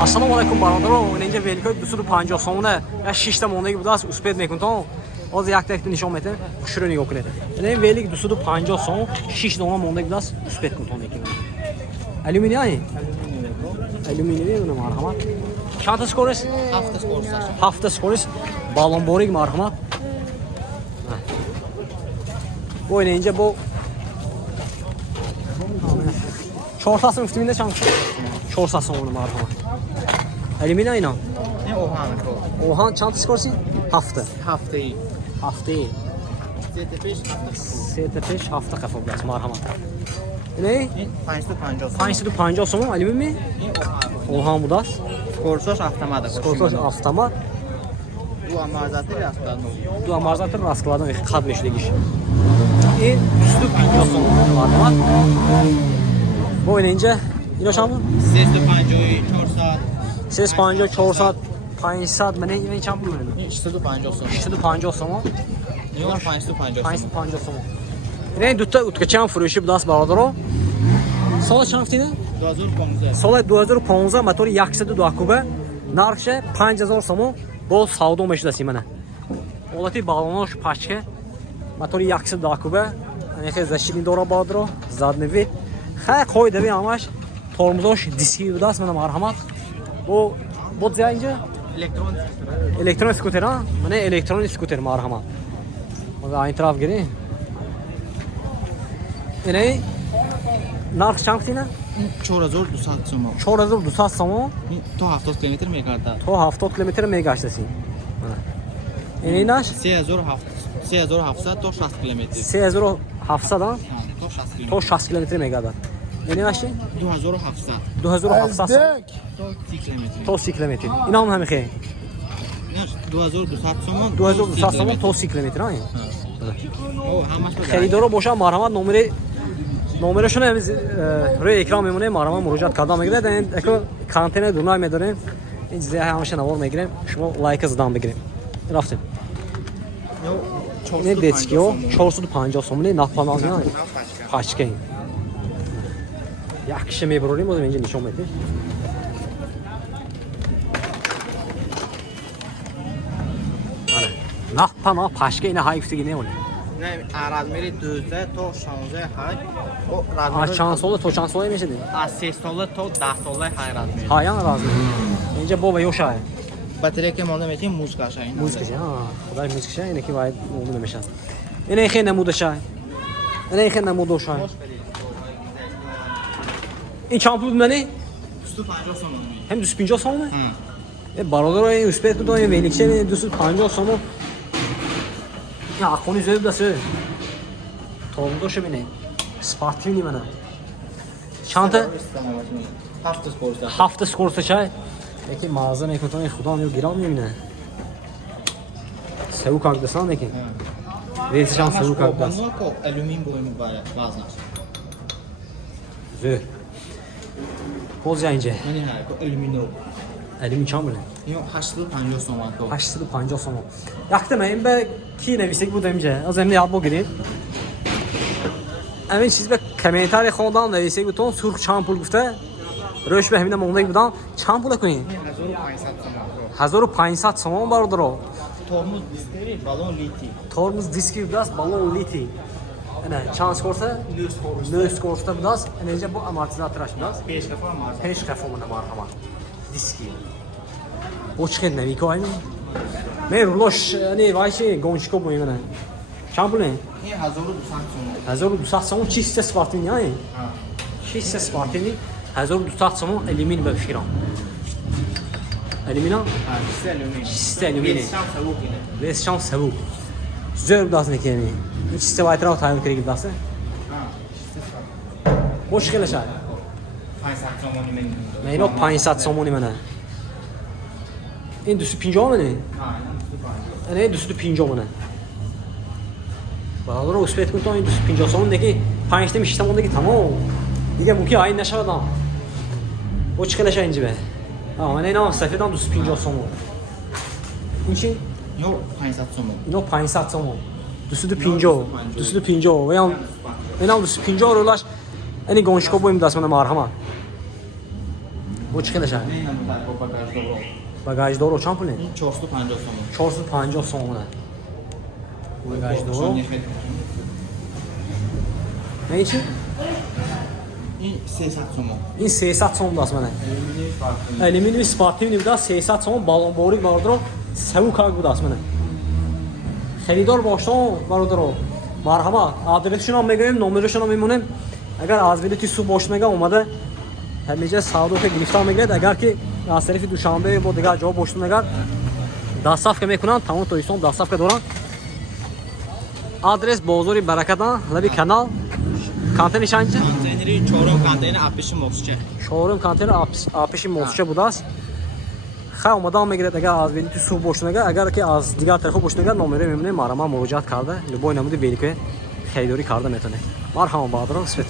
Assalomu alaykum barodaron. O'yinga velikoy 250 so'mni ya 6 ta mondaga budas uspet mekunton. Hozir yaktakni nishon metin, qushrini yo'q qiladi. Ya'ni velik 250 so'm 6 dona mondaga budas uspet mekunton ekan. Alyuminiy. Alyuminiy buni marhamat. Qancha skores? Hafta skores. Balon borig marhamat. Bu o'yinga bu Çortasın üstünde çankı. Çorsasın onu marhamat. Alyuminiy inan. Ne Orhan? Orhan çanta skorsi? Hafta. Haftayı. Haftayı. ST5 hafta kafa biraz marhamat. Ne? Paynsı 50 so'm alyuminiy? Orhan budas. Korsoş avtomat. Korsoş avtomat. Du amorzator raskladno. Du amorzator raskladno qadmishligish. Üstü 50 so'm marhamat. Bu o'yinga iloshami? 4 saat 5 saat mana men cham pul berdim. 50 so'm. Yo'q, 50 so'm. Ne dutta utqacham furushi budas barodaro. Sola chanftida? 2015. Sola 2015 motori yaksidi duakuba. Narxi 5000 so'm. Bu savdo mashidasi mana. Olati balonosh pachka. Motori yaksidi duakuba. Ana xezashini dora barodaro. Zadni vid. Ha qo'ydi men amash tormozosh diski budas mana marhamat. Bu zayinca elektron skuter ha? Mana elektron skuter marhamat. Mana aynı taraf giring. Yine narx chanqtina? 4200 so'm. 4200 so'm. To 70 kilometr megarda. To 70 kilometr megashtasin. Mana. Yine nash 3700 to 60 kilometr. 3700 dan to 60 kilometr megada. Yine nash 2700. 2700 To 30 kilometr. to 30 kilometr. İnan hem xey. 2200 so'm. 2200 so'm to 30 kilometr ha. O hamash خریدارا باشن مرحمت نمرهشون هم روی اکران میمونه مرحمت مراجعت کردن میگیره این اکو کانتین دونای میداریم این چیزا همش نوار میگیریم شما لایک زدن بگیریم رفتیم نه دیتسکیو 450 سومونه ناپاناز نه پاچکه یکیش میبروریم بودیم اینجا نشون میدیم ناپانا پاچکه اینه هایفتگی نمونه نه razmeri 12 to 16 hay. O razmeri çansolu to çansolu میشه از 3 ساله تا 10 ساله hay razmeri. هایان razmeri. اینجا بابا یوشای. باتری که مال میتیم موزیکاش این. موزیکش ها. خدای موزیکش اینه که باید اون نمیشن. اینه خیلی نمودشای. اینه خیلی نمودشای. این چامپول منی؟ 250 so'm. هم 250 so'm؟ برادر این اسپیت تو این ویلیکشن 250 so'm. Ya konu üzerinde de söyle. Torundoşu beni. Spartini bana. Çanta hafta skorsa çay. Peki mağazan ekonomi xudan yok giramıyor yine. Sevuk agdasan peki. Vesi şans sevuk agdas. Bunu ko alüminyum boyunu bazı. Zö. Boz yayınca. Hani ha ko alüminyum. Elim çam bile. Yok 850 so'm ko. 850 so'm. Yaktamayın be ki nevisek bu demce. Az önce yapma gireyim. Emin siz be komentar خواندم نویسید بتون سرخ چامپول گفته روش به همین مونده بودن چامپول کنین 1500 so'm برادر Tormuz diskleri balon liti. tormuz diski biraz balon liti ana chans korsa nös korsa biraz enerji bu amortizator biraz 5 defa marz. 5 defa buna marhama diski bu çıkın ne bir aynı men rulosh yani vayşi gonchko bu yana çampul ne 1200 so'm. 1200 so'm çiste spartini yani Ha. çiste spartini 1200 so'm elimin be firan elimina Ha, alüminyum. çiste alüminyum Şans tavuk yine. Vesi şans sevuk. Zor das ne keni. Hiç iste vaytra tayın kiri das. Ha. Boş gele şay. 500 so'm men. Meyno 500 so'm mana. این 250 منه Ha. نه 250 منه برادر اسپیت کنم این 250 so'm دیگه 5 تا میشتم اون دیگه تمام دیگه ممکن آین نشودم o çıkılışa ince be ama ne nam sefedan 250 so'm این چی Yok 500 so'm. اینو 500 so'm 250 و یا اینا 250 رو لاش یعنی گونشکو بویم دست من مرحمت Bu çıkılışa. این هم در با بگاژ دورو Bagaj doğru çan pulu? این 450 تومان 450 so'mdan. Bagaj doğru. شانی خیلی Ne için? این 300 تومان این 300 so'mdan mana. الومینیوم فرقی Alüminium sportiv nivda 300 so'm balon borik bordro savu kag budas mana. Xaridor boshdan barodaro. Marhamat, adresini ham megaim, nomerishini ham memonim. Agar az bileti su boshmaga omada hamiga savdo ke giriftar megad agar ki از طرف دوشنبه با دیگه جواب باشتون اگر دستافکه میکنن تمام تویستون دستافکه دارن آدرس بازاری برکتان لبی کانال کانتین نشانچه کانتینری چهارم کانتین آپیش موسچه شورم کانتین آپیش موسچه بوداست خیلی اومدم میگیرد اگر از ویدیو تو سو باشتون اگر که از دیگه طرف باشتون اگر نمره میمونه مرا مراجعت کرده لبای نمود ویدیو خریداری کرده میتونه مرحبا بادرو سپت